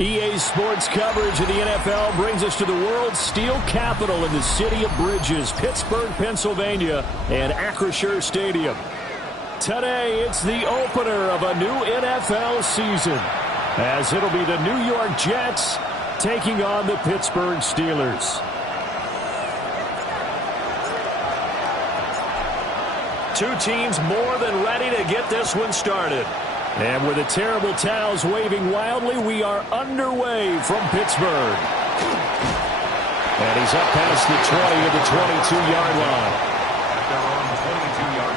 EA Sports coverage of the NFL brings us to the world's steel capital in the city of Bridges, Pittsburgh, Pennsylvania, and Acrisure Stadium. Today, it's the opener of a new NFL season, as it'll be the New York Jets taking on the Pittsburgh Steelers. Two teams more than ready to get this one started. And with the terrible towels waving wildly, we are underway from Pittsburgh. And he's up past the 20 of the 22-yard line. They're on the 22-yard line.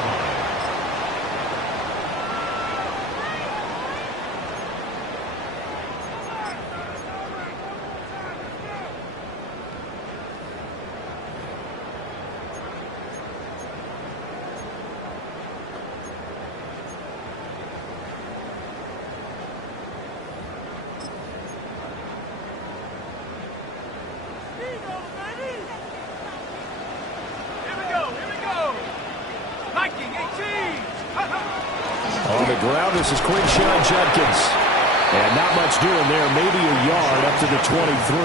This is Quinshawn Judkins. And not much doing there. Maybe a yard up to the 23.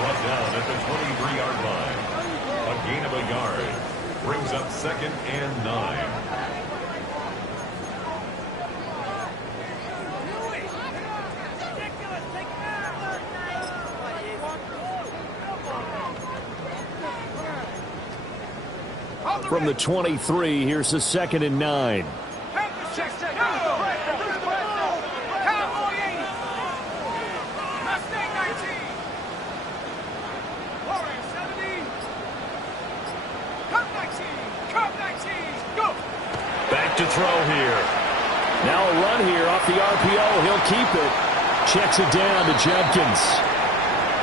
Brought down at the 23-yard line. A gain of a yard. Brings up 2nd and 9. From the 23, here's the 2nd and 9. To throw here. Now a run here off the RPO. He'll keep it. Checks it down to Judkins.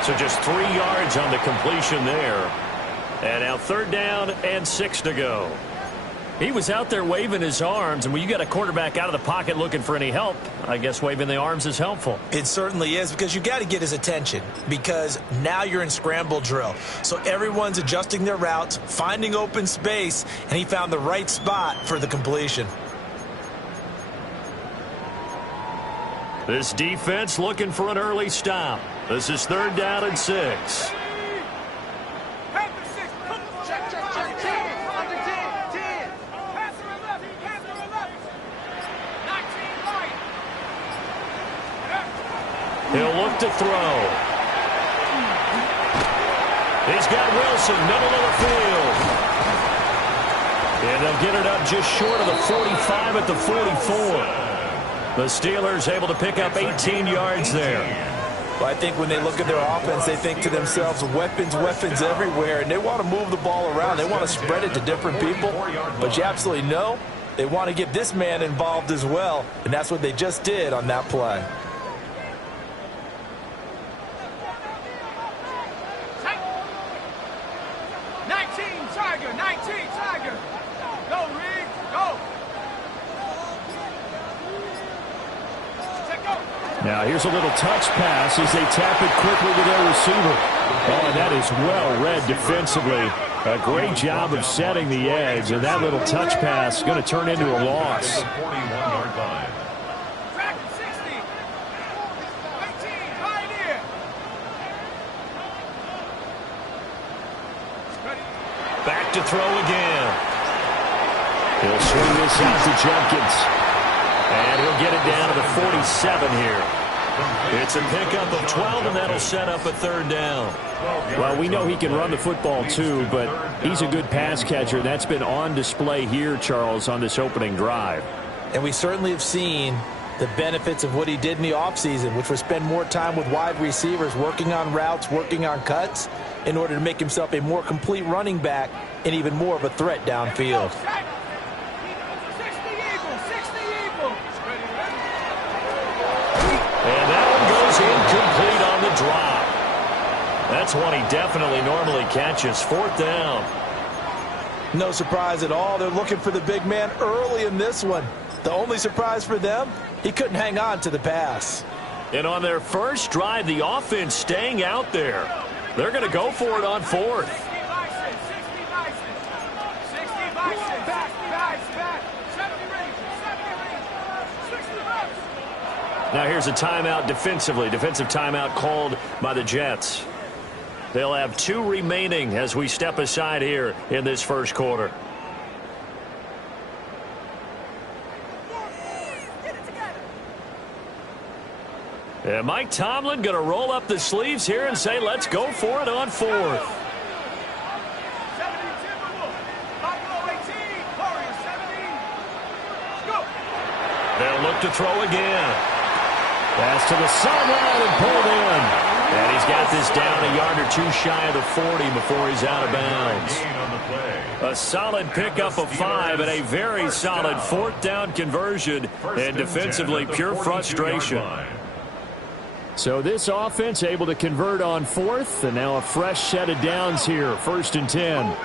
So just 3 yards on the completion there. And now 3rd down and 6 to go. He was out there waving his arms, and when you got a quarterback out of the pocket looking for any help, I guess waving the arms is helpful. It certainly is, because you got to get his attention, because now you're in scramble drill. So everyone's adjusting their routes, finding open space, and he found the right spot for the completion. This defense looking for an early stop. This is 3rd down and 6. He'll look to throw. He's got Wilson, middle of the field. And they'll get it up just short of the 45 at the 44. The Steelers able to pick up 18 yards there. Well, I think when they look at their offense, they think to themselves, weapons, weapons everywhere, and they want to move the ball around. They want to spread it to different people. But you absolutely know they want to get this man involved as well, and that's what they just did on that play. Now here's a little touch pass as they tap it quickly to their receiver. Oh, and that is well read defensively. A great job of setting the edge, and that little touch pass is going to turn into a loss. Back to throw again. He'll swing this out to Jenkins. And he'll get it down to the 47 here. It's a pickup of 12, and that'll set up a third down. Well, we know he can run the football too, but he's a good pass catcher. That's been on display here, Charles, on this opening drive. And we certainly have seen the benefits of what he did in the offseason, which was spend more time with wide receivers, working on routes, working on cuts, in order to make himself a more complete running back and even more of a threat downfield. And that one goes incomplete on the drop. That's one he definitely normally catches. Fourth down. No surprise at all. They're looking for the big man early in this one. The only surprise for them, he couldn't hang on to the pass. And on their first drive, the offense staying out there. They're going to go for it on fourth. Now here's a timeout defensively. Defensive timeout called by the Jets. They'll have 2 remaining as we step aside here in this first quarter. And Mike Tomlin going to roll up the sleeves here and say, let's go for it on fourth. They'll look to throw again. Pass to the sideline and pulled in. And he's got this down a yard or 2 shy of the 40 before he's out of bounds. A solid pickup of 5 and a very solid fourth down conversion. And defensively, pure frustration. So this offense able to convert on fourth, and now a fresh set of downs here. 1st and 10.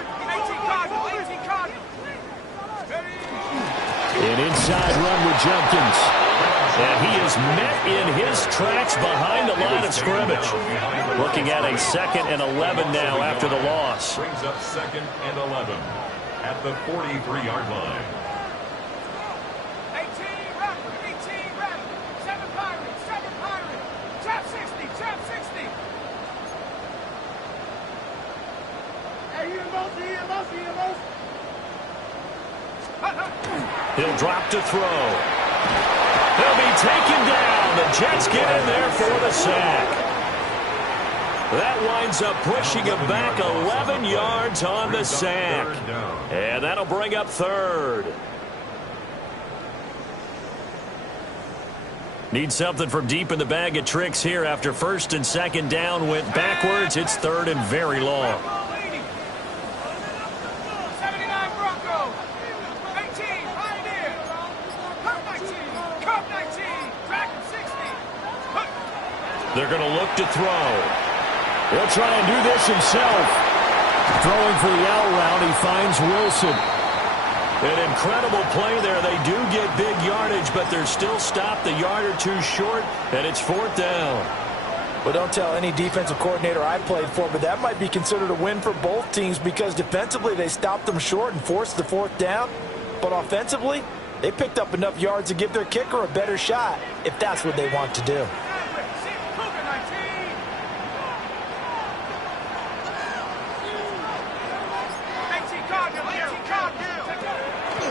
An inside run with Jenkins. And he is met in his tracks behind the line of scrimmage. Looking at a 2nd and 11 now after the loss. Brings up 2nd and 11 at the 43-yard line. 18 rep, 7 Pirates, trap 60, trap 60. Hey, you emotion. He'll drop to throw. He'll be taken down. The Jets get in there for the sack. That winds up pushing him back 11 yards on the sack. And that'll bring up 3rd. Need something from deep in the bag of tricks here after 1st and 2nd down went backwards. It's 3rd and very long. They're going to look to throw. He'll try and do this himself. Throwing for the out route, he finds Wilson. An incredible play there. They do get big yardage, but they're still stopped a yard or 2 short, and it's 4th down. Well, don't tell any defensive coordinator I played for, but that might be considered a win for both teams because defensively they stopped them short and forced the 4th down. But offensively, they picked up enough yards to give their kicker a better shot if that's what they want to do.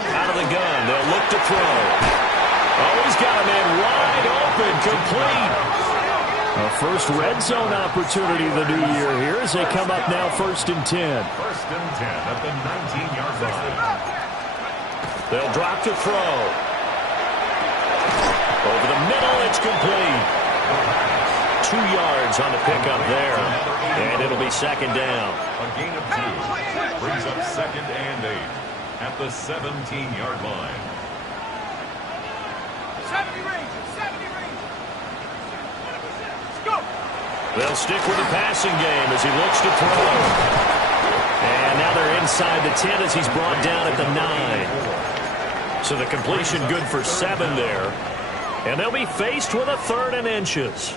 Out of the gun, they'll look to throw. Oh, he's got a man wide open, complete. A first red zone opportunity of the new year here as they come up now 1st and 10. 1st and 10 at the 19-yard line. They'll drop to throw. Over the middle, it's complete. 2 yards on the pickup there. And it'll be 2nd down. A gain of 2 brings up 2nd and 8 at the 17-yard line. 70 range. Let's go. They'll stick with the passing game as he looks to throw. And now they're inside the 10 as he's brought down at the 9. So the completion good for 7 there. And they'll be faced with a 3rd and inches.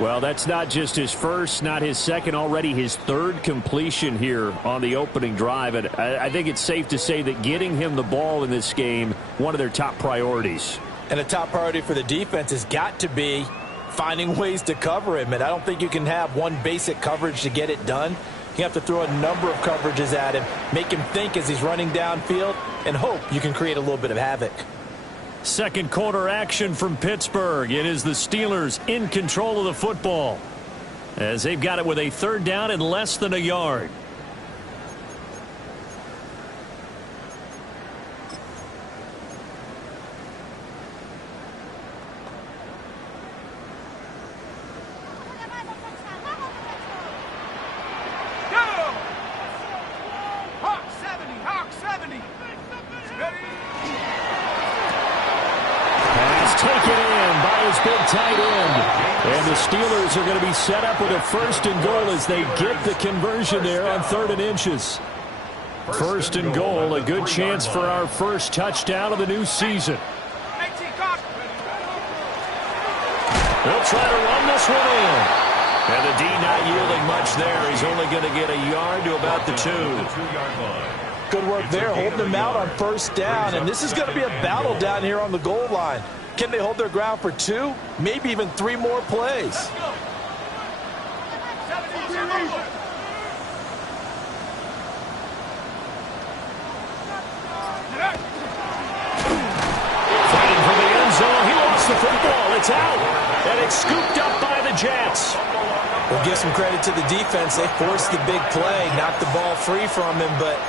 Well, that's not just his first, not his second, already his 3rd completion here on the opening drive. And I think it's safe to say that getting him the ball in this game, one of their top priorities. And a top priority for the defense has got to be finding ways to cover him. And I don't think you can have one basic coverage to get it done. You have to throw a number of coverages at him, make him think as he's running downfield, and hope you can create a little bit of havoc. Second quarter action from Pittsburgh. It is the Steelers in control of the football as they've got it with a 3rd down and less than a yard. Tight end. And the Steelers are going to be set up with a 1st and goal as they get the conversion there on 3rd and inches. 1st and goal, a good chance for our first touchdown of the new season. They'll try to run this one in. And the D not yielding much there. He's only going to get a yard to about the 2. Good work there, holding them out on 1st down. And this is going to be a battle down here on the goal line. Can they hold their ground for 2, maybe even 3 more plays? Fighting for the end zone. He lost the football. It's out. And it's scooped up by the Jets. We'll give some credit to the defense. They forced the big play, knocked the ball free from him, but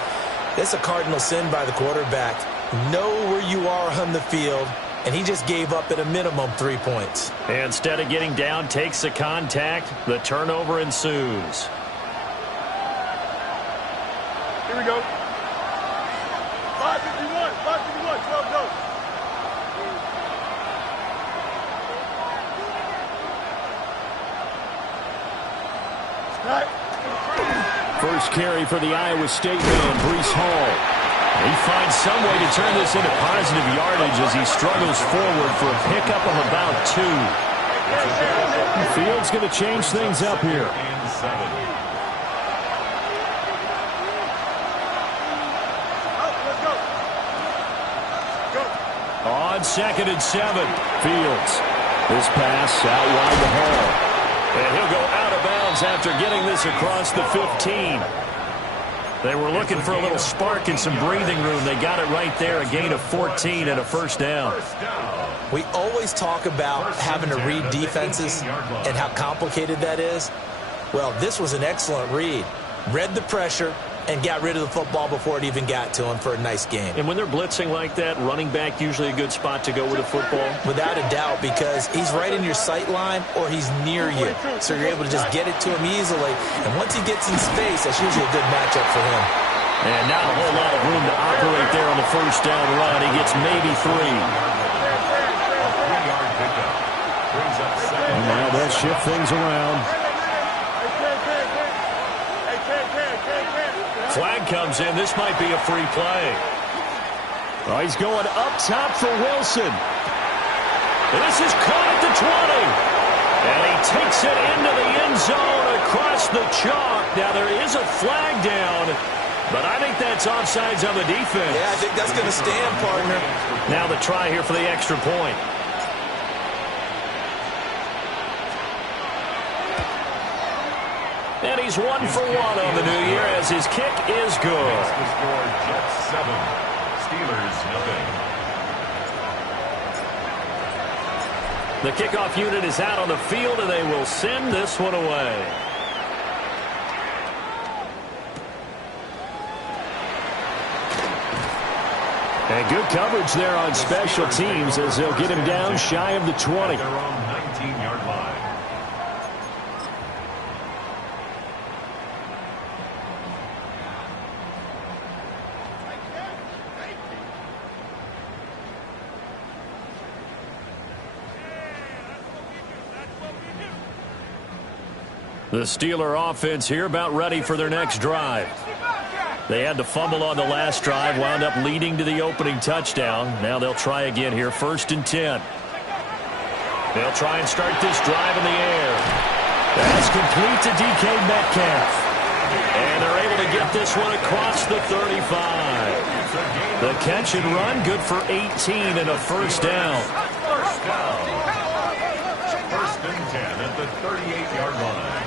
it's a cardinal sin by the quarterback. Know where you are on the field. And he just gave up at a minimum 3 points. Instead of getting down, takes the contact. The turnover ensues. Here we go. 5:51, 5:51, 12 go. First carry for the Iowa State man, Breece Hall. He finds some way to turn this into positive yardage as he struggles forward for a pickup of about 2. The field's going to change things up here. On 2nd and 7, Fields. This pass out wide to Hall. And he'll go out of bounds after getting this across the 15. They were looking for a little spark and some breathing room. They got it right there, a gain of 14 and a 1st down. We always talk about having to read defenses and how complicated that is. Well, this was an excellent read. Read the pressure and got rid of the football before it even got to him for a nice game. And when they're blitzing like that, running back usually a good spot to go with the football? Without a doubt, because he's right in your sight line or he's near you. So you're able to just get it to him easily. And once he gets in space, that's usually a good matchup for him. And not a whole lot of room to operate there on the 1st down run. He gets maybe 3. And now they'll shift things around. Flag comes in. This might be a free play. Oh, he's going up top for Wilson. This is caught at the 20. And he takes it into the end zone across the chalk. Now there is a flag down, but I think that's offsides on the defense. Yeah, I think that's going to stand, partner. Now the try here for the extra point. And he's 1 for 1 on the new year as his kick is good. The score, Jets 7, Steelers nothing. The kickoff unit is out on the field, and they will send this one away. And good coverage there on special teams as they'll get him down shy of the 20. They're on 19-yard line. The Steeler offense here about ready for their next drive. They had the fumble on the last drive, wound up leading to the opening touchdown. Now they'll try again here, 1st and 10. They'll try and start this drive in the air. That's complete to DK Metcalf. And they're able to get this one across the 35. The catch and run, good for 18 and a first down. First down. First and 10 at the 38-yard line.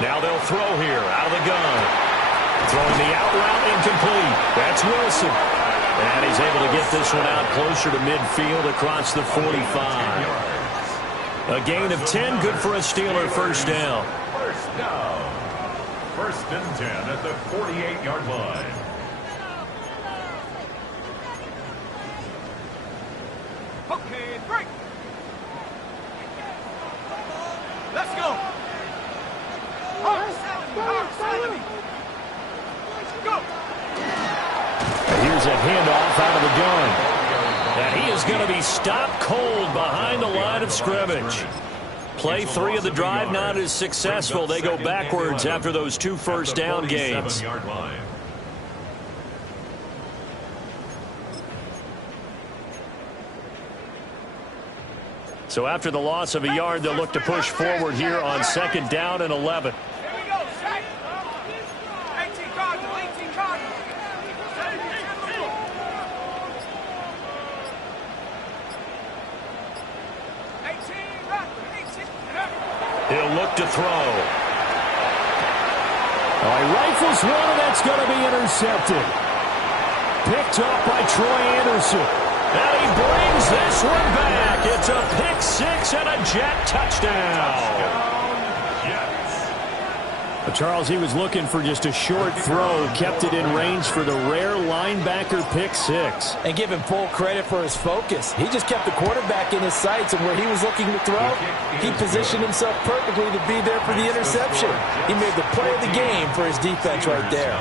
Now they'll throw here out of the gun. Throwing the out route incomplete. That's Wilson. And he's able to get this one out closer to midfield across the 45. A gain of 10, good for a Steeler first down. First down. First and 10 at the 48-yard line. Okay, break. Let's go. Go. Here's a handoff out of the gun. And he is going to be stopped cold behind the line of scrimmage. Play 3 of the drive not as successful. They go backwards after those 2 first down gains. So after the loss of a yard, they'll look to push forward here on 2nd down and 11. He'll look to throw. He rifles one, and that's going to be intercepted. Picked up by Troy Anderson. And he brings this one back. It's a pick 6 and a Jet touchdown. Charles, he was looking for just a short throw, kept it in range for the rare linebacker pick 6. And give him full credit for his focus. He just kept the quarterback in his sights, and where he was looking to throw, he positioned himself perfectly to be there for the interception. He made the play of the game for his defense right there.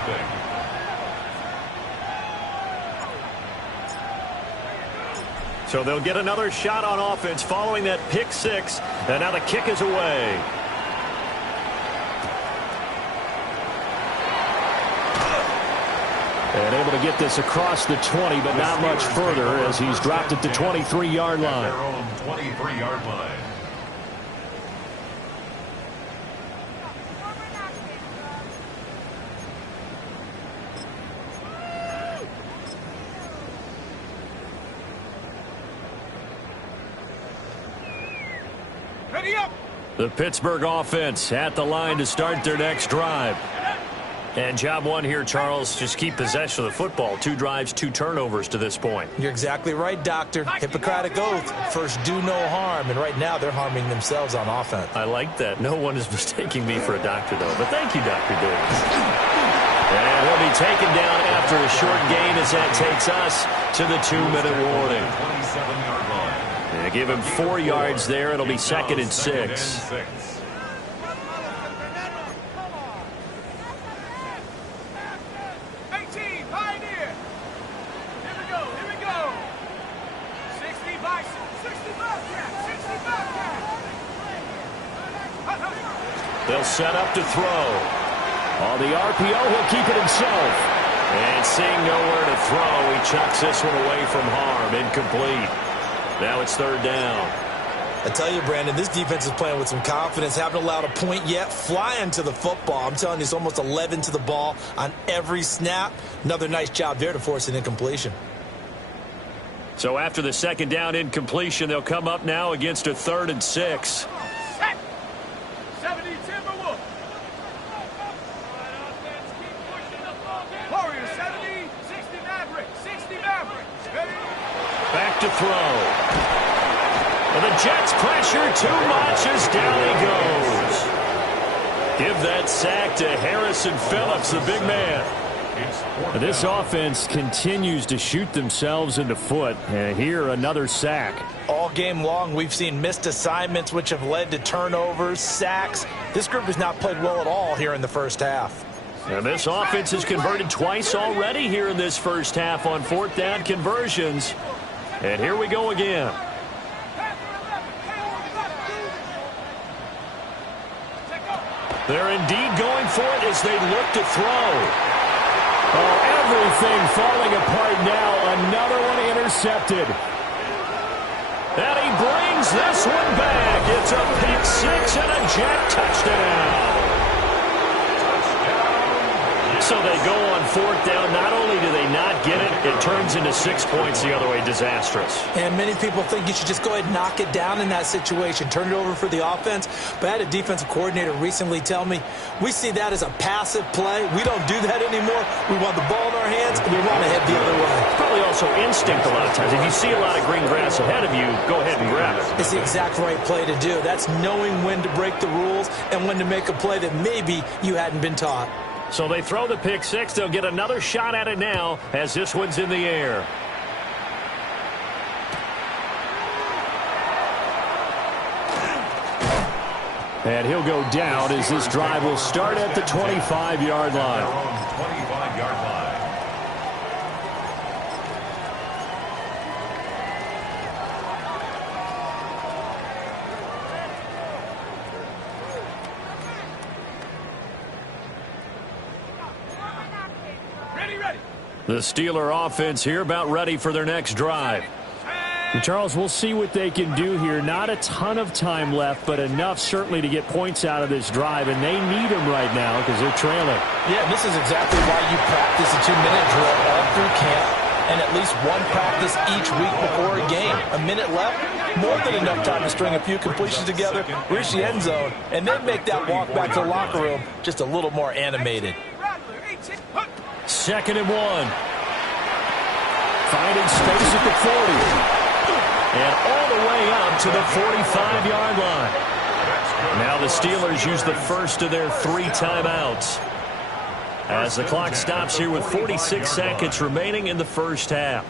So they'll get another shot on offense following that pick 6, and now the kick is away. And able to get this across the 20, but not much further as he's dropped at the 23-yard line. Their own 23-yard line. Ready up. The Pittsburgh offense at the line to start their next drive. And job one here, Charles, just keep possession of the football. 2 drives, 2 turnovers to this point. You're exactly right, Doctor. Hippocratic oath. First, do no harm. And right now, they're harming themselves on offense. I like that. No one is mistaking me for a doctor, though. But thank you, Dr. Davis. And he'll be taken down after a short gain as that takes us to the 2-minute warning. 27-yard line. And give him 4 yards there. It'll be 2nd and 6. 65. They'll set up to throw. On the RPO, he'll keep it himself. And seeing nowhere to throw, he chucks this one away from harm. Incomplete. Now it's 3rd down. I tell you, Brandon, this defense is playing with some confidence. Haven't allowed a point yet. Flying to the football. I'm telling you, it's almost 11 to the ball on every snap. Another nice job there to force an incompletion. So after the 2nd down incompletion, they'll come up now against a 3rd and 6. 70 Timberwolves. Warriors 70, 60 Mavericks, 60 Mavericks. Ready? Back to throw. And the Jets pressure too much as down he goes. Give that sack to Harrison Phillips, the big man. This offense continues to shoot themselves in the foot. And here, another sack. All game long, we've seen missed assignments, which have led to turnovers, sacks. This group has not played well at all here in the first half. And this offense has converted twice already here in this first half on 4th down conversions. And here we go again. They're indeed going for it as they look to throw. Oh, everything falling apart now. Another one intercepted. And he brings this one back. It's a pick six and a Jet touchdown. So they go on fourth down. Not only do they not get it, it turns into 6 points the other way. Disastrous. And many people think you should just go ahead and knock it down in that situation. Turn it over for the offense. But I had a defensive coordinator recently tell me, we see that as a passive play. We don't do that anymore. We want the ball in our hands, and we want to head the other way. It's probably also instinct a lot of times. If you see a lot of green grass ahead of you, go ahead and grab it. It's the exact right play to do. That's knowing when to break the rules and when to make a play that maybe you hadn't been taught. So they throw the pick six. They'll get another shot at it now as this one's in the air. And he'll go down as this drive will start at the 25-yard line. 25-yard line. The Steeler offense here about ready for their next drive. And Charles, we'll see what they can do here. Not a ton of time left, but enough certainly to get points out of this drive, and they need them right now because they're trailing. Yeah, and this is exactly why you practice a 2-minute drill all through camp and at least one practice each week before a game. A minute left, more than enough time to string a few completions together, reach the end zone, and then make that walk back to the locker room just a little more animated. 2nd and 1. Finding space at the 40. And all the way up to the 45-yard line. Now the Steelers use the first of their 3 timeouts. As the clock stops here with 46 seconds remaining in the first half.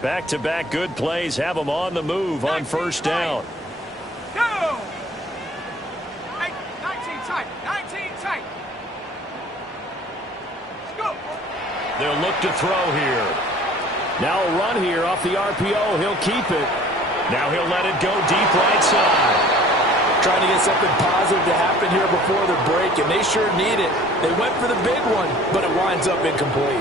Back-to-back good plays have them on the move on first down. Go! 19 tight. 19 tight. Let's go. They'll look to throw here. Now a run here off the RPO. He'll keep it. Now he'll let it go deep right side. Trying to get something positive to happen here before the break, and they sure need it. They went for the big one, but it winds up incomplete.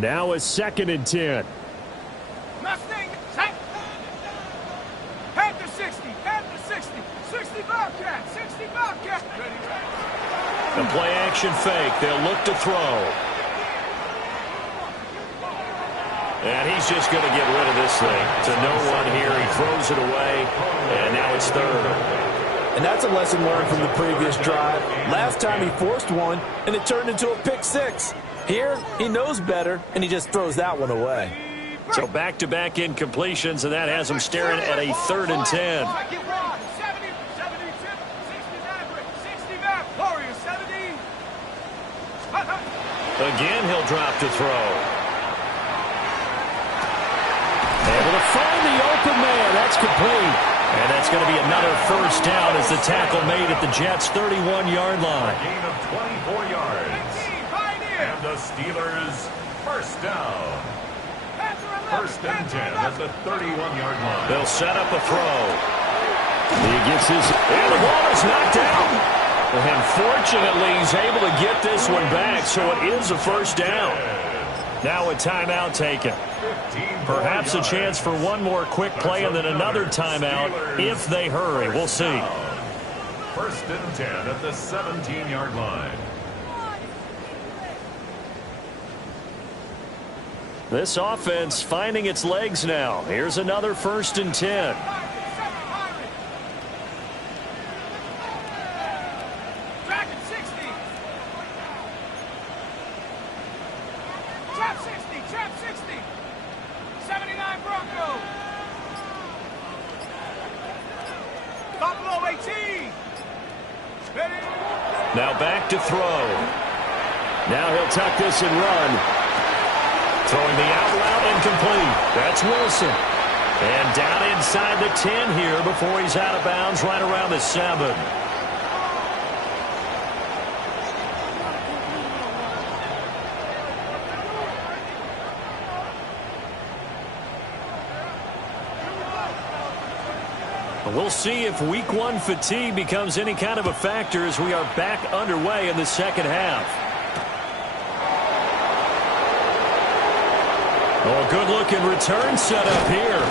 Now a 2nd and 10. Mustang, set. Panther 60, Panther 60, 60 Bobcat, 60 Bobcat. Ready. The play action fake. They'll look to throw. And he's just going to get rid of this thing. To no one here. He throws it away. And now it's 3rd. And that's a lesson learned from the previous drive. Last time he forced one, and it turned into a pick six. Here, he knows better, and he just throws that one away. So back-to-back incompletions, and that has him staring at a 3rd and 10. 70, 70, 60 Maverick, 60 Maverick, Warrior 70. Again, he'll drop to throw. Able to find the open man. That's complete. And that's going to be another first down as the tackle made at the Jets' 31-yard line. A gain of 24 yards. And the Steelers first down. 1st and 10 at the 31-yard line. They'll set up a throw. He gets his, and the ball is knocked down. And fortunately, he's able to get this one back, so it is a first down. Now a timeout taken. Perhaps a chance for one more quick play and then another timeout if they hurry. We'll see. 1st and 10 at the 17-yard line. This offense finding its legs now. Here's another 1st and 10. Dragon 60. Trap 60, trap 60. 79 Bronco. Buffalo 18. Now back to throw. Now he'll tuck this and run. Throwing the out route incomplete. That's Wilson. And down inside the 10 here before he's out of bounds right around the 7. We'll see if week 1 fatigue becomes any kind of a factor as we are back underway in the second half. Oh, good-looking return set up here.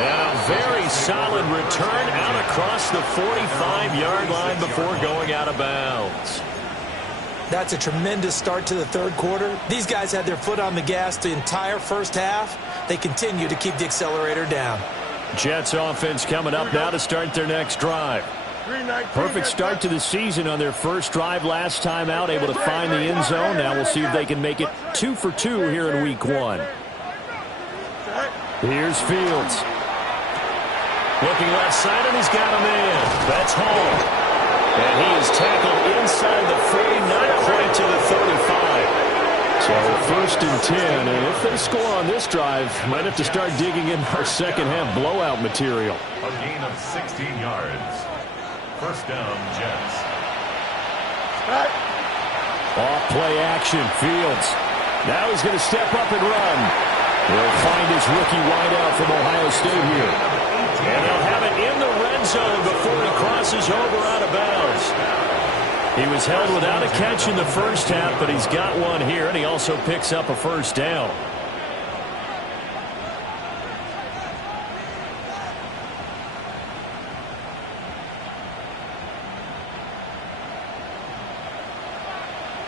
And a very solid return out across the 45-yard line before going out of bounds. That's a tremendous start to the third quarter. These guys had their foot on the gas the entire first half. They continue to keep the accelerator down. Jets offense coming up now to start their next drive. Perfect start to the season on their first drive last time out, able to find the end zone. Now we'll see if they can make it 2 for 2 here in week 1. Here's Fields. Looking left side, and he's got a man. That's home. And he is tackled inside the 40, not quite to the 35. So first and 10, and if they score on this drive, might have to start digging in our second half blowout material. A gain of 16 yards. First down, Jets. Off play action, Fields. Now he's going to step up and run. He'll find his rookie wideout from Ohio State here. And they'll have it in the red zone before he crosses over out of bounds. He was held without a catch in the first half, but he's got one here, and he also picks up a first down.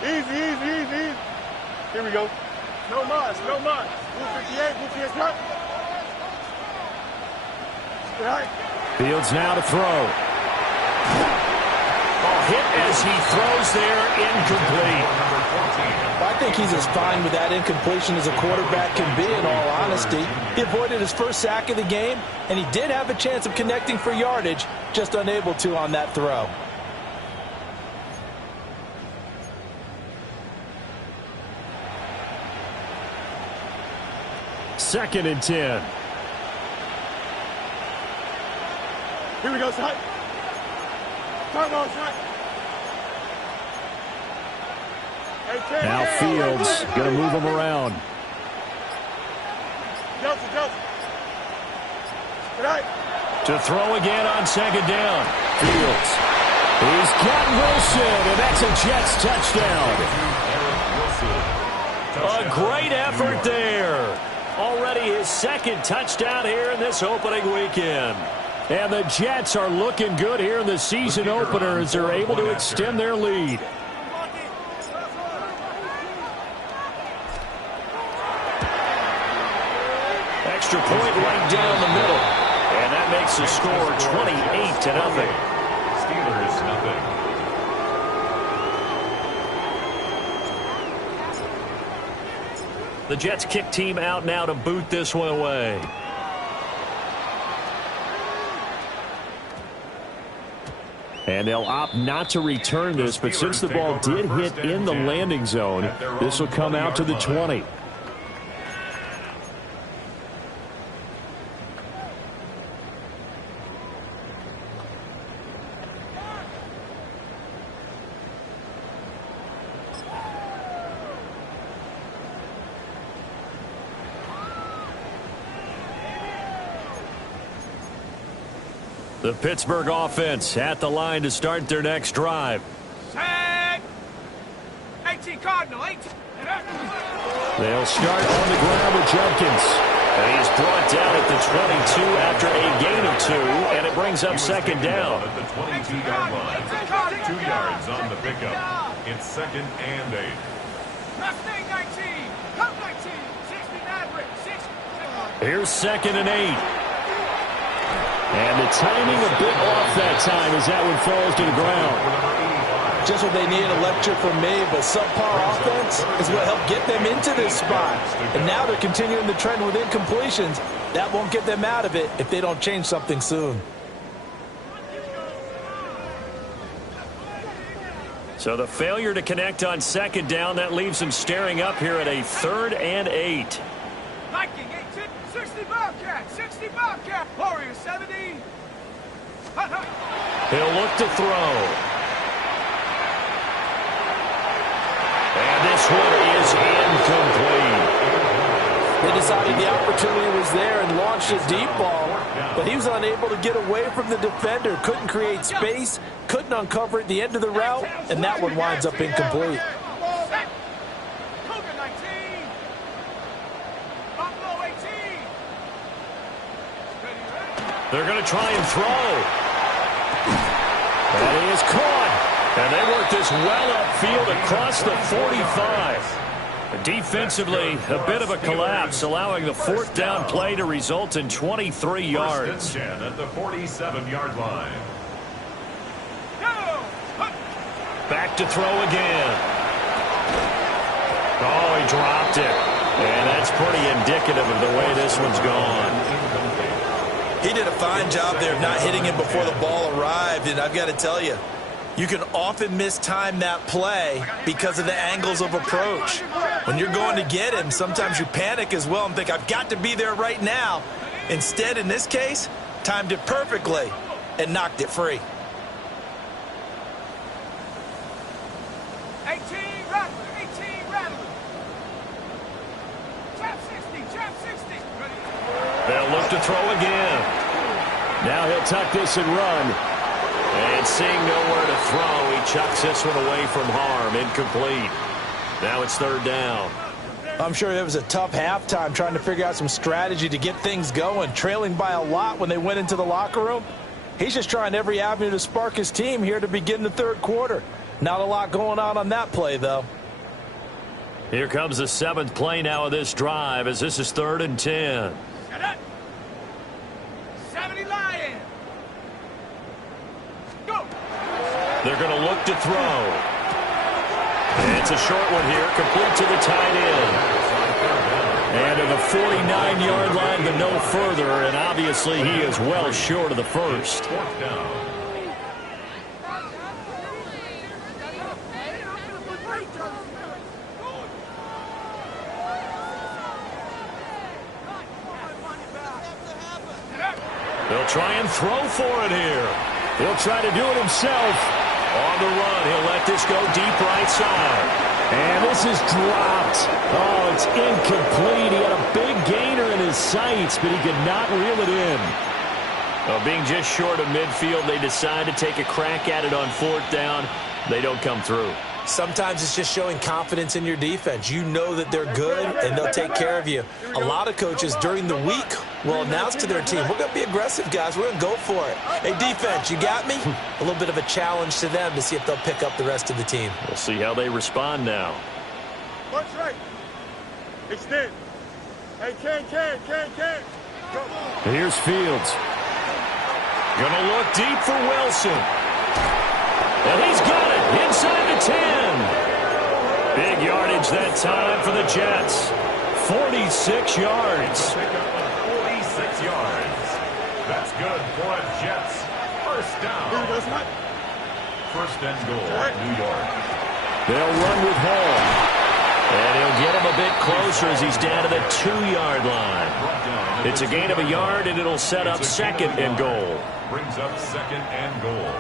Easy. Here we go. No muss. Blue 58, Blue 58, stop. Fields now to throw. Hit as he throws there, incomplete. I think he's as fine with that incompletion as a quarterback can be, in all honesty. He avoided his first sack of the game, and he did have a chance of connecting for yardage, just unable to on that throw. Second and 10. Here we go, son. Come on, son. Now Fields going to move him around. To throw again on second down. Fields. He's got Wilson, and that's a Jets touchdown. A great effort there. Already his second touchdown here in this opening weekend. And the Jets are looking good here in the season opener as they're able to extend their lead. Extra point right down the middle. And that makes the score 28-0. Steelers, nothing. The Jets kick team out now to boot this one away. And they'll opt not to return this, but since the ball did hit in the landing zone, this will come out to the 20. The Pittsburgh offense at the line to start their next drive. Set. 18 Cardinal, 18. They'll start on the ground with Jenkins. And he's brought down at the 22 after a gain of 2, and it brings up second down. At the 22-yard line. 2 yards on the pickup. It's second and 8. Mustang 19. Cup 19. 60 Maverick. 60. Here's second and 8. And the timing a bit off that time as that one falls to the ground. Just what they need, a lecture from me, but subpar offense is what helped get them into this spot. And now they're continuing the trend with incompletions. That won't get them out of it if they don't change something soon. So the failure to connect on second down, that leaves him staring up here at a 3rd and 8. Viking 18, 60 Bobcat, 60 Bobcat, Warriors 70. He'll look to throw. And this one is incomplete. They decided the opportunity was there and launched a deep ball, but he was unable to get away from the defender, couldn't create space, couldn't uncover at the end of the route, and that one winds up incomplete. They're going to try and throw. And he is caught. And they work this well upfield across the 45. Defensively, a bit of a collapse, allowing the 4th down play to result in 23 yards. 1st and 10 at the 47-yard line. Back to throw again. Oh, he dropped it. And that's pretty indicative of the way this one's gone. He did a fine job there of not hitting him before the ball arrived, and I've got to tell you, you can often mistime that play because of the angles of approach. When you're going to get him, sometimes you panic as well and think, I've got to be there right now. Instead, in this case, timed it perfectly and knocked it free. 18 Rattler. Jab 60. They'll look to throw again. Now he'll tuck this and run. And seeing nowhere to throw, he chucks this one away from harm. Incomplete. Now it's 3rd down. I'm sure it was a tough halftime trying to figure out some strategy to get things going, trailing by a lot when they went into the locker room. He's just trying every avenue to spark his team here to begin the 3rd quarter. Not a lot going on that play, though. Here comes the 7th play now of this drive as this is 3rd and 10. 70 Lions. Go. They're going to look to throw. It's a short one here, complete to the tight end. And to the 49-yard line, but no further, and obviously he is well short of the first. 4th down. They'll try and throw for it here. He'll try to do it himself. On the run, he'll let this go deep right side. And this is dropped. Oh, it's incomplete. He had a big gainer in his sights, but he could not reel it in. Being just short of midfield, they decide to take a crack at it on 4th down. They don't come through. Sometimes it's just showing confidence in your defense. You know that they're good, and they'll take care of you. A lot of coaches during the week will announce to their team, we're going to be aggressive, guys. We're going to go for it. Hey, defense, you got me? A little bit of a challenge to them to see if they'll pick up the rest of the team. We'll see how they respond now. What's right? Extend. Hey, can. Go. Here's Fields. Gonna look deep for Wilson. And he's got it inside the 10. Big yardage that time for the Jets. 46 yards. Pick up 46 yards. That's good for a Jets. 1st down. 1st and goal, New York. They'll run with Hall. And he'll get him a bit closer as he's down to the 2-yard line. It's a gain of a yard, and it'll set up 2nd and goal. Brings up 2nd and goal.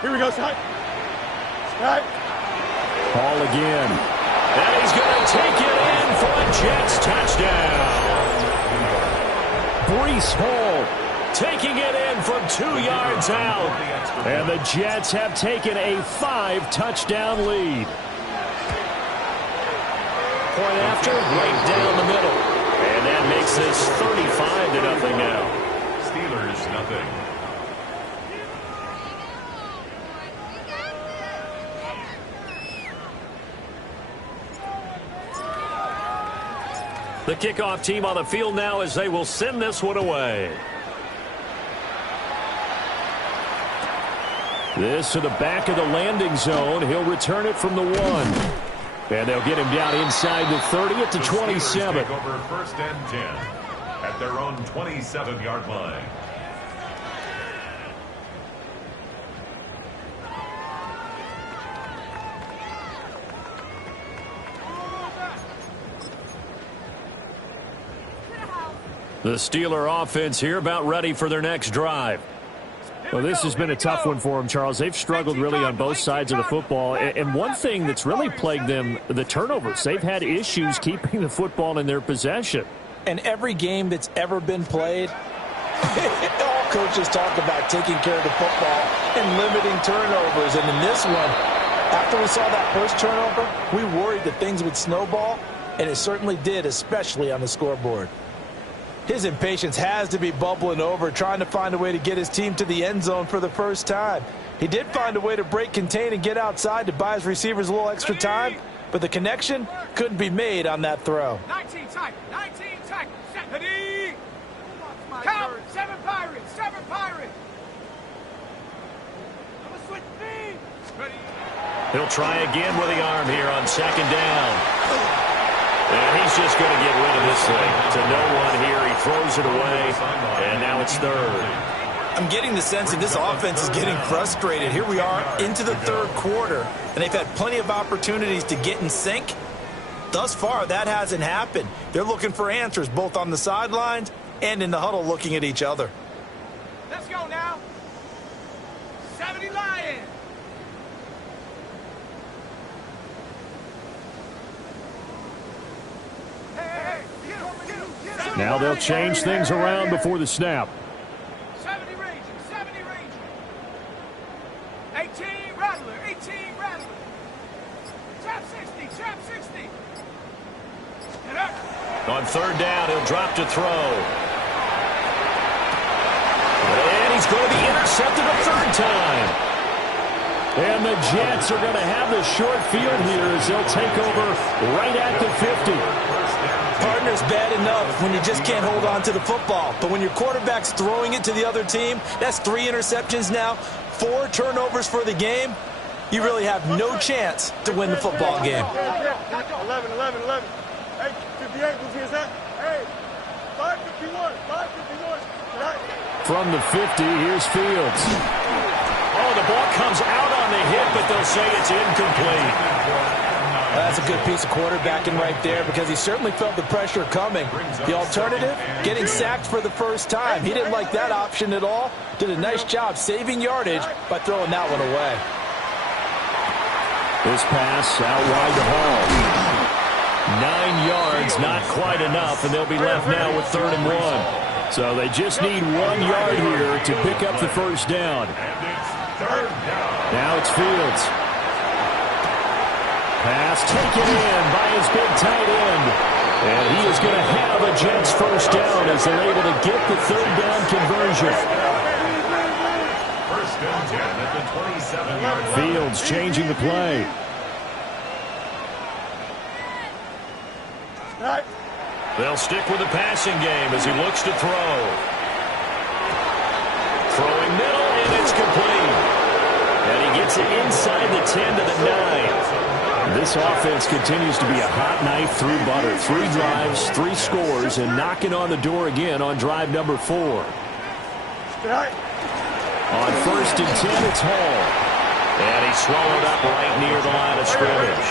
Here we go, Scott. Hall again. And he's going to take it in for a Jets touchdown. Breece Hall taking it in from 2 yards out. And the Jets have taken a 5-touchdown lead. Point after, right down the middle. And that makes this 35-0 now. Steelers, nothing. The kickoff team on the field now as they will send this one away. This to the back of the landing zone. He'll return it from the 1. And they'll get him down inside the 30 at the 27. Take over 1st and 10 at their own 27-yard line. The Steeler offense here about ready for their next drive. Well, this has been a tough one for them, Charles. They've struggled really on both sides of the football. And one thing that's really plagued them, the turnovers. They've had issues keeping the football in their possession. And every game that's ever been played, all coaches talk about taking care of the football and limiting turnovers. And in this one, after we saw that first turnover, we worried that things would snowball, and it certainly did, especially on the scoreboard. His impatience has to be bubbling over, trying to find a way to get his team to the end zone for the first time. He did find a way to break, contain, and get outside to buy his receivers a little extra time, but the connection couldn't be made on that throw. 19 tackle, 19 tackle, set, ready, count, 7 Pirates, 7 Pirates. I'm gonna switch speed, ready. He'll try again with the arm here on second down. And he's just going to get rid of this thing. To no one here. He throws it away, and now it's third. I'm getting the sense that this offense is getting frustrated. Here we are into the third quarter, and they've had plenty of opportunities to get in sync. Thus far, that hasn't happened. They're looking for answers both on the sidelines and in the huddle looking at each other. Let's go now. 70 Lions. Now they'll change things around before the snap. 70 Ranger, 70 Ranger. 18 Rattler, 18 Rattler. Trap 60, trap 60. Get up. On third down, he'll drop to throw. And he's going to be intercepted a third time. And the Jets are going to have the short field here as they'll take over right at the 50. Partner's bad enough when you just can't hold on to the football. But when your quarterback's throwing it to the other team, that's 3 interceptions now, 4 turnovers for the game. You really have no chance to win the football game. 11, 11, 11. Hey, 58, who's that? Hey, 551, 551. From the 50, here's Fields. Oh, the ball comes out on the hit, but they'll say it's incomplete. That's a good piece of quarterbacking right there because he certainly felt the pressure coming. The alternative, getting sacked for the first time. He didn't like that option at all. Did a nice job saving yardage by throwing that one away. This pass out wide to Hall. 9 yards, not quite enough, and they'll be left now with 3rd and 1. So they just need 1 yard here to pick up the first down. Now it's Fields. Pass taken in by his big tight end. And he is going to have a Jets first down as they're able to get the 3rd down conversion. First and 10 at the 27-yard line. Fields changing the play. They'll stick with the passing game as he looks to throw. Throwing middle, and it's complete. And he gets it inside the 10 to the 9. This offense continues to be a hot knife through butter. 3 drives, 3 scores, and knocking on the door again on drive number 4. On first and 10, it's Hall. And he's swallowed up right near the line of scrimmage.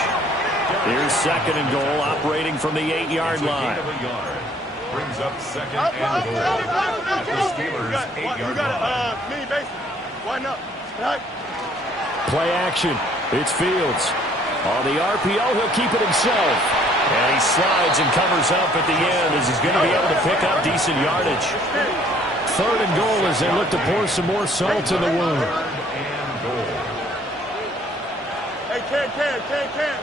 Here's 2nd and goal, operating from the 8-yard line. Brings up 2nd and goal. The Steelers 8-yard line. Mini base. Line up. Play action. It's Fields. On the RPO, he'll keep it himself. And he slides and covers up at the end as he's going to be able to pick up decent yardage. 3rd and goal as they look to pour some more salt in the wound. Hey, can. Hey, can.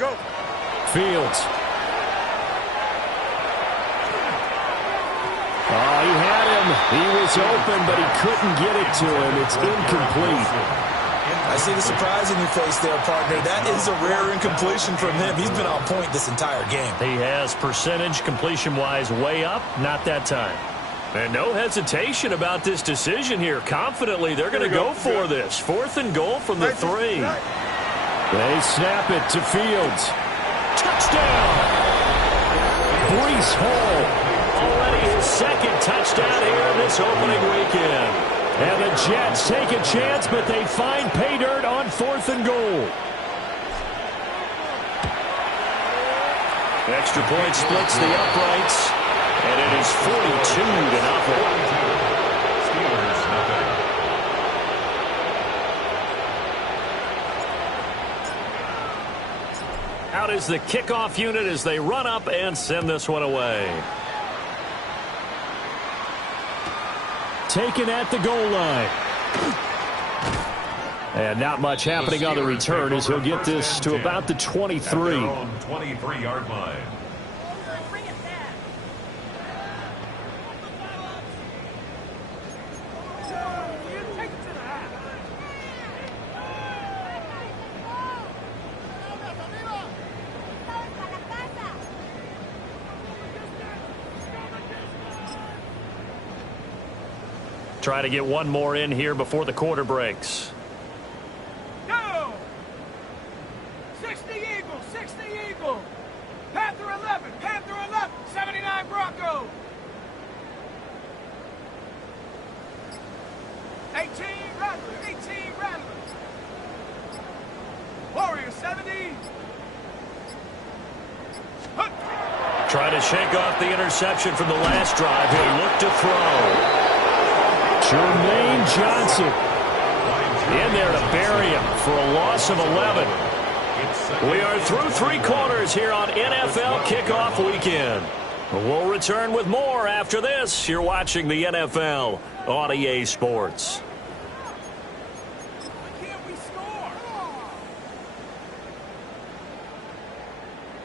Go. Fields. Oh, he had him. He was open, but he couldn't get it to him. It's incomplete. I see the surprise in your face there, partner. That is a rare incompletion from him. He's been on point this entire game. He has percentage completion-wise way up, not that time. And no hesitation about this decision here. Confidently, they're going to go for this. 4th and goal from the 3. They snap it to Fields. Touchdown! Breece Hall. Already his 2nd touchdown here in this opening weekend. And the Jets take a chance, but they find pay dirt on 4th and goal. Extra point splits the uprights, and it is 42-0. Steelers nothing. Out is the kickoff unit as they run up and send this one away. Taken at the goal line. And not much happening on the return as he'll get this to about the 23. At their own 23-yard line. Try to get one more in here before the quarter breaks. Go! 60 Eagle, 60 Eagle. Panther 11, Panther 11, 79 Bronco. 18 Rattler, 18 Rattler. Warrior 70. Try to shake off the interception from the last drive. He'll look to throw. Jermaine Johnson in there to bury him for a loss of 11. We are through three quarters here on NFL Kickoff Weekend. We'll return with more after this. You're watching the NFL on EA Sports. Why can't we score?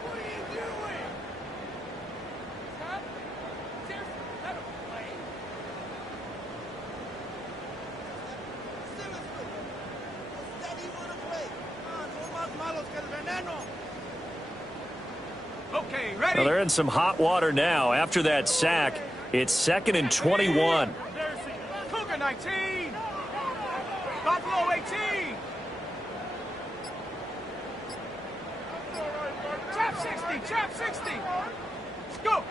What are you doing? Stop. Seriously, let him play. Okay, ready? Well, they're in some hot water now. After that sack, it's 2nd and 21. Cougar 19. Buffalo 18. Trap 60, trap 60. Go.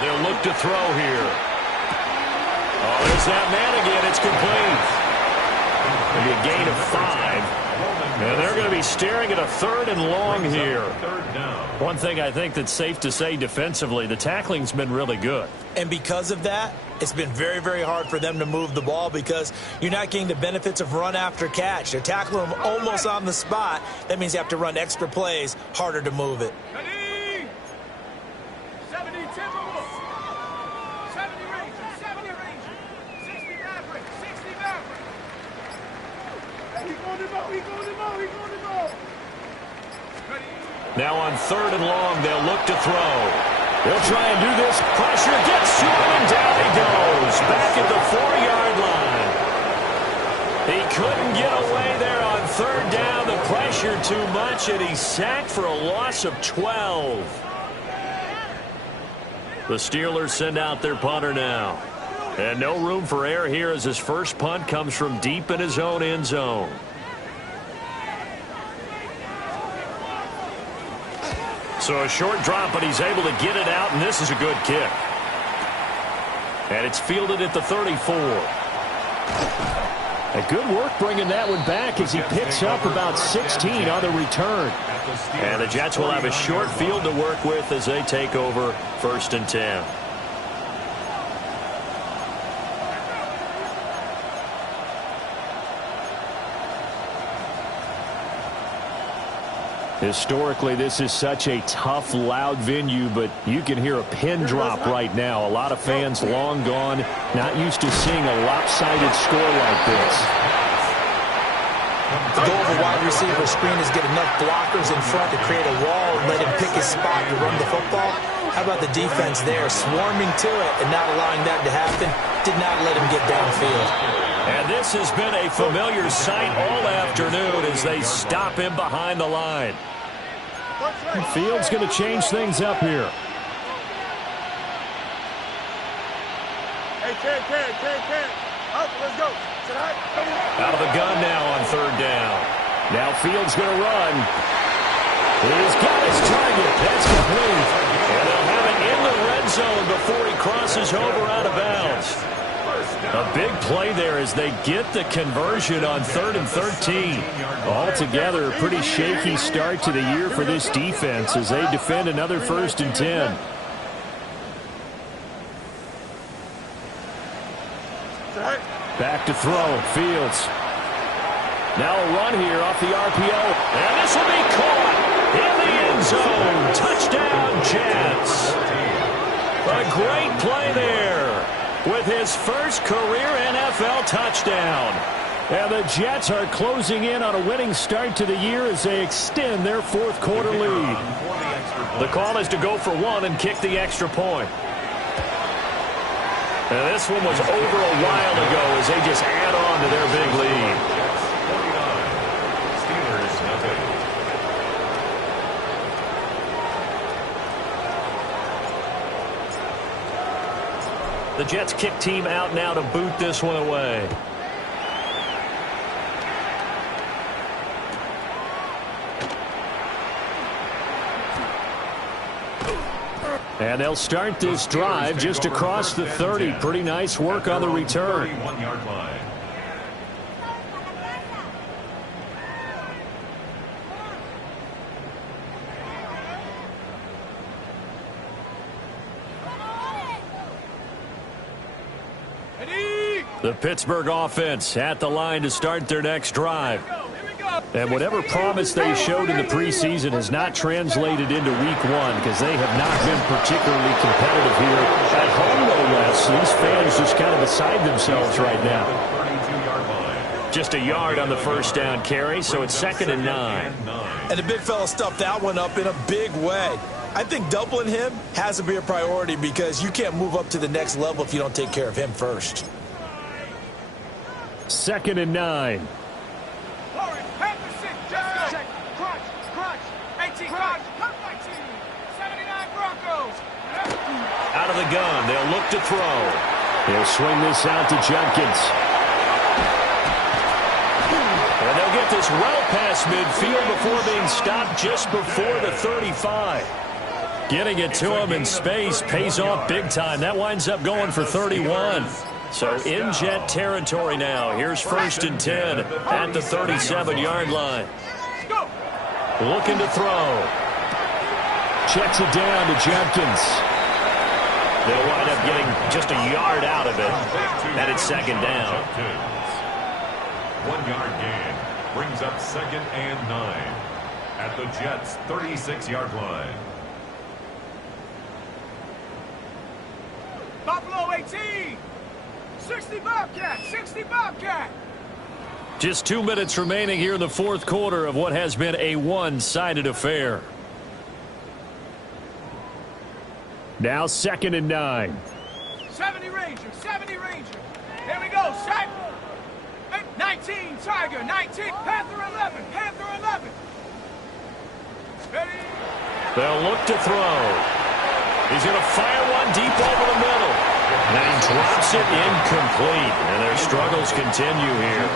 They'll look to throw here. Oh, there's that man again. It's complete. Maybe a gain of 5. And they're going to be staring at a 3rd and long here. One thing I think that's safe to say defensively, the tackling's been really good. And because of that, it's been very, very hard for them to move the ball because you're not getting the benefits of run after catch. They're tackling them almost on the spot. That means you have to run extra plays, harder to move it. Ready? 70 Timberwolves. 70 Rangers. 70 Rangers. 60 Mavericks. 60 Mavericks. Hey, he's going to go. He's going to go. He's going to go. Ready? Now on 3rd and long, they'll look to throw. They'll try and do this. Pressure gets to him, and down he goes. Back at the 4-yard line. He couldn't get away there on 3rd down. The pressure too much, and he's sacked for a loss of 12. The Steelers send out their punter now. And no room for error here as his first punt comes from deep in his own end zone. So a short drop, but he's able to get it out, and this is a good kick. And it's fielded at the 34. A good work bringing that one back as he picks up about 16 on the return. And the Jets will have a short field to work with as they take over 1st and 10. Historically, this is such a tough, loud venue, but you can hear a pin drop right now. A lot of fans long gone, not used to seeing a lopsided score like this. The goal of a wide receiver screen is get enough blockers in front to create a wall and let him pick his spot to run the football. How about the defense there, swarming to it and not allowing that to happen? Did not let him get downfield. And this has been a familiar sight all afternoon as they stop him behind the line. Field's going to change things up here. Hey, Ken. Up, let's go. Out of the gun now on 3rd down. Now Field's going to run. He's got his target. That's complete. And they'll have it in the red zone before he crosses over out of bounds. A big play there as they get the conversion on 3rd and 13. Altogether, a pretty shaky start to the year for this defense as they defend another 1st and 10. Back to throw. Fields. Now a run here off the RPO. And this will be caught in the end zone. Touchdown, Jets. A great play there with his first career NFL touchdown. And the Jets are closing in on a winning start to the year as they extend their 4th quarter lead. The call is to go for 1 and kick the extra point. And this one was over a while ago as they just add on to their big lead. The Jets kick team out now to boot this one away. And they'll start this drive just across the 30. Pretty nice work on the return. 31-yard line. The Pittsburgh offense at the line to start their next drive. And whatever promise they showed in the preseason has not translated into week 1 because they have not been particularly competitive here. At home, no less. These fans just kind of beside themselves right now. Just a yard on the first down carry, so it's 2nd and 9. And the big fella stuffed that one up in a big way. I think doubling him has to be a priority because you can't move up to the next level if you don't take care of him first. 2nd and 9. Out of the gun, they'll look to throw. They'll swing this out to Jenkins. And they'll get this well past midfield before being stopped just before the 35. Getting it to him in space pays off big time. That winds up going for 31. So in Jet territory now. Here's 1st and 10 at the 37-yard line. Looking to throw. Checks it down to Jenkins. They'll wind up getting just a yard out of it. And it's 2nd down. 1-yard gain brings up 2nd and 9 at the Jets' 36-yard line. Buffalo 18. 60 Bobcat. 60 Bobcat. Just 2 minutes remaining here in the 4th quarter of what has been a one-sided affair. Now 2nd and 9. 70 Ranger. 70 Ranger. Here we go. Set. 19 Tiger. 19. Panther 11. Panther 11. Ready. They'll look to throw. He's going to fire one deep over the middle. And he drops it incomplete. And their struggles continue here.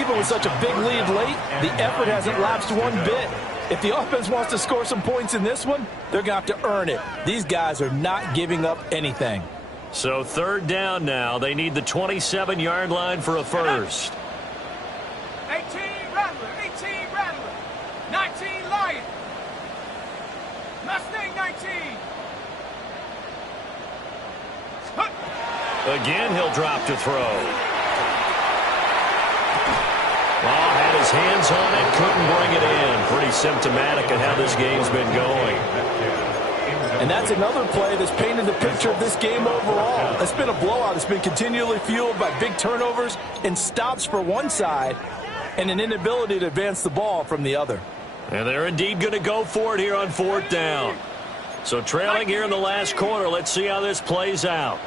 Even with such a big lead late, the effort hasn't lapsed one bit. If the offense wants to score some points in this one, they're going to have to earn it. These guys are not giving up anything. So 3rd down now. They need the 27-yard line for a first. 18 Rattler. 18 Rattler. 19 Lion. Mustang 19. Again, he'll drop to throw. Had his hands on it, couldn't bring it in. Pretty symptomatic of how this game's been going. And that's another play that's painted the picture of this game overall. It's been a blowout. It's been continually fueled by big turnovers and stops for one side and an inability to advance the ball from the other. And they're indeed going to go for it here on 4th down. So trailing here in the last quarter, let's see how this plays out.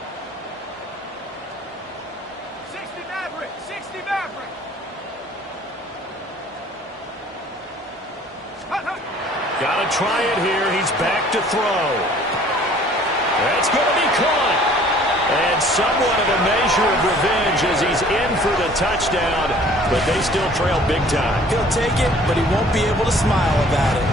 60 Maverick. 60 Maverick. Got to try it here. He's back to throw. That's going to be caught. And somewhat of a measure of revenge as he's in for the touchdown, but they still trail big time. He'll take it, but he won't be able to smile about it.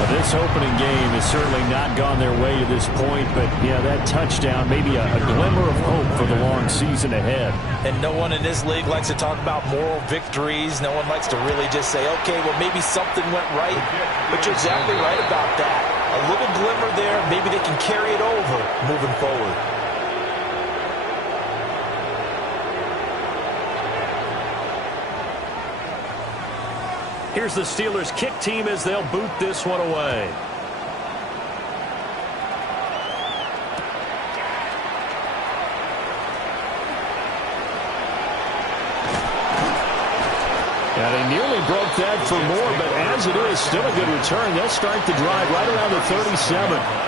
Well, this opening game has certainly not gone their way to this point, but, yeah, that touchdown, maybe a glimmer of hope for the long season ahead. And no one in this league likes to talk about moral victories. No one likes to really just say, okay, well, maybe something went right. But you're exactly right about that. A little glimmer there, maybe they can carry it over moving forward. Here's the Steelers kick team as they'll boot this one away. Yeah, they nearly broke that for more, but as it is, still a good return. They'll start the drive right around the 37.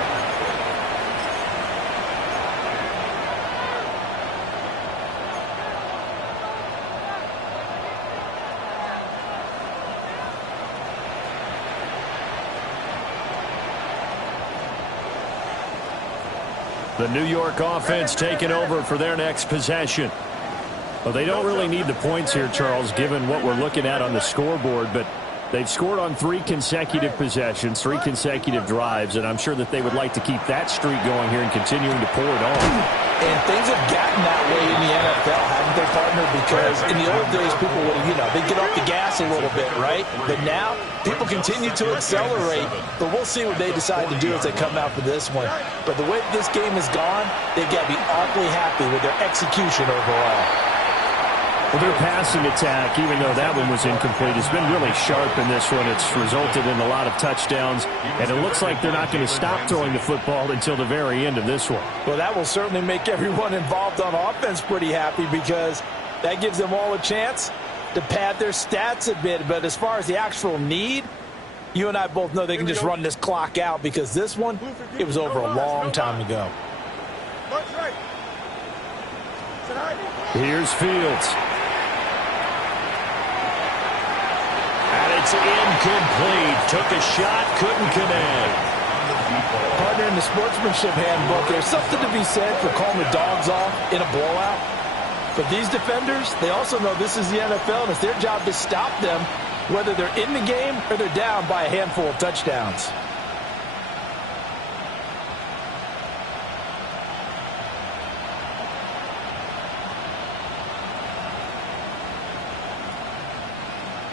The New York offense taking over for their next possession. Well, they don't really need the points here, Charles, given what we're looking at on the scoreboard, but they've scored on 3 consecutive possessions, 3 consecutive drives, and I'm sure that they would like to keep that streak going here and continuing to pour it on. And things have gotten that way in the NFL, haven't they, partner? Because in the old days, people would, they'd get off the gas a little bit, right? But now, people continue to accelerate, but we'll see what they decide to do as they come out for this one. But the way this game has gone, they've got to be awfully happy with their execution overall. Well, their passing attack, even though that one was incomplete, has been really sharp in this one. It's resulted in a lot of touchdowns, and it looks like they're not going to stop throwing the football until the very end of this one. Well, that will certainly make everyone involved on offense pretty happy because that gives them all a chance to pad their stats a bit. But as far as the actual need, you and I both know they can just run this clock out because this one, it was over a long time ago. Here's Fields. And it's incomplete. Took a shot, couldn't connect. Partner, in the sportsmanship handbook, there's something to be said for calling the dogs off in a blowout. But these defenders, they also know this is the NFL, and it's their job to stop them, whether they're in the game or they're down by a handful of touchdowns.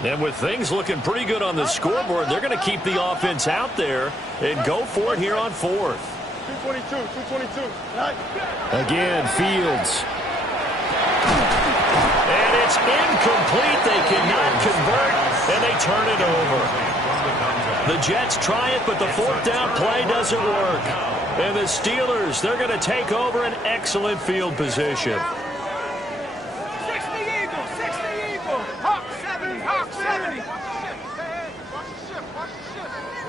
And with things looking pretty good on the scoreboard, they're going to keep the offense out there and go for it here on 4th. 222. Again, Fields. And it's incomplete. They cannot convert, and they turn it over. The Jets try it, but the 4th down play doesn't work. And the Steelers, they're going to take over an excellent field position.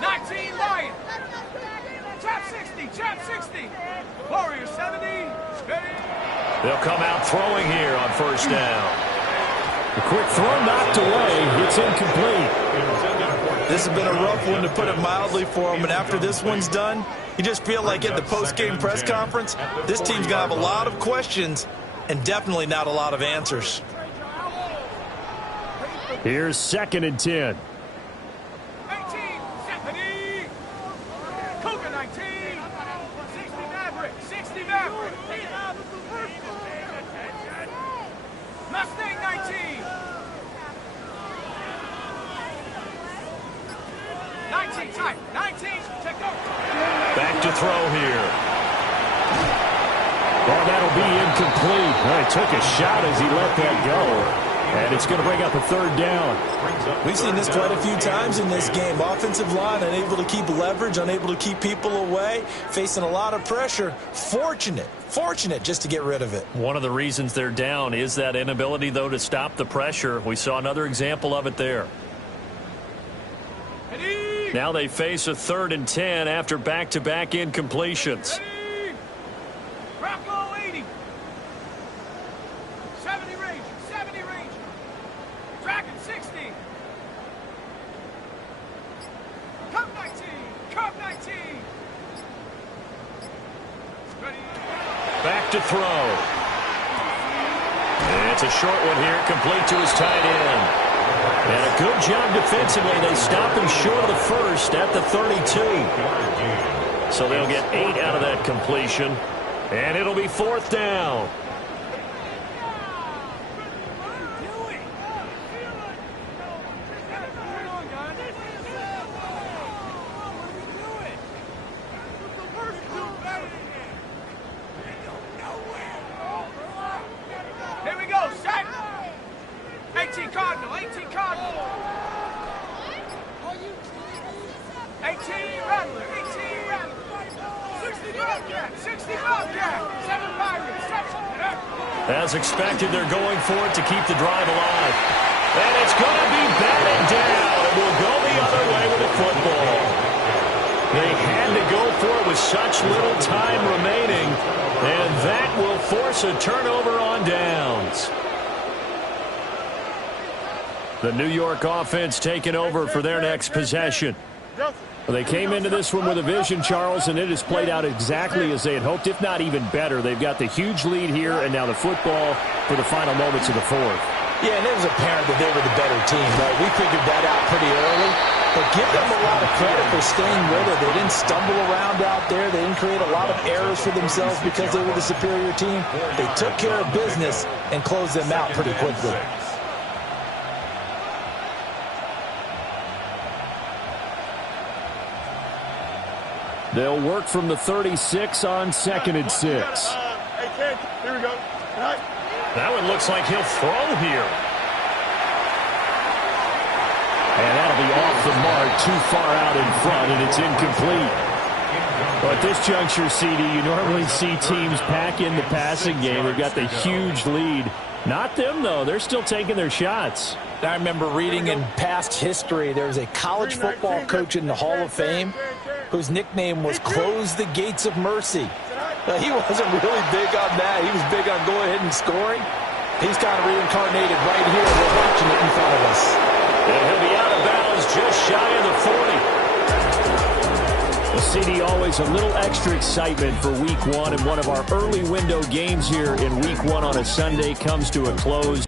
19 Lions. Trap 60. Trap 60. Warriors 70. They'll come out throwing here on 1st down. A quick throw knocked away. It's incomplete. This has been a rough one, to put it mildly, for them. And after this one's done, you just feel like at the post-game press conference, this team's going to have a lot of questions and definitely not a lot of answers. Here's 2nd and 10. 19, 70. Cougar 19. 60 Maverick. 60 Maverick. Mustang 19. 19 tight. 19. Check out. Back to throw here. Well, that'll be incomplete. Well, he took a shot as he let that go. And it's going to bring up a 3rd down. We've seen this quite a few times in this game. Offensive line unable to keep leverage, unable to keep people away, facing a lot of pressure. Fortunate just to get rid of it. One of the reasons they're down is that inability, though, to stop the pressure. We saw another example of it there. Now they face a 3rd and 10 after back-to-back incompletions. Brocco 80. 70 range. 70 range. Dragon 60. Cup 19. Cup 19. Ready. Back to throw. And it's a short one here, complete to his tight end. And a good job defensively. They stop him short of the first at the 32. So they'll get 8 out of that completion. And it'll be 4th down. Here we go, set. 18 Cardinal, 18 Cardinal. 18 Rattler, 18 Rattler. 60 Bobcat, 60 Bobcat. 7 Pirates, 7. As expected, they're going for it to keep the drive alive. And it's going to be batted down. It will go the other way with the football. They had to go for it with such little time remaining. And that will force a turnover on downs. The New York offense taking over for their next possession. Well, they came into this one with a vision, Charles, and it has played out exactly as they had hoped, if not even better. They've got the huge lead here, and now the football for the final moments of the 4th. Yeah, and it was apparent that they were the better team, right? We figured that out pretty early. But give them a lot of credit for staying with it. They didn't stumble around out there. They didn't create a lot of errors for themselves because they were the superior team. They took care of business and closed them out pretty quickly. They'll work from the 36 on 2nd and 6. Hey, kid, here we go. That one looks like he'll throw here. And that'll be off the mark, too far out in front, and it's incomplete. Well, at this juncture, CD, you normally see teams pack in the passing game. They've got the huge lead. Not them, though. They're still taking their shots. I remember reading in past history, there was a college football coach in the Hall of Fame whose nickname was Close the Gates of Mercy. He wasn't really big on that. He was big on going ahead and scoring. He's kind of reincarnated right here. We're watching it in front of us. And he'll be out of bounds just shy of the 40. The CD, always a little extra excitement for Week 1, and one of our early window games here in Week 1 on a Sunday comes to a close.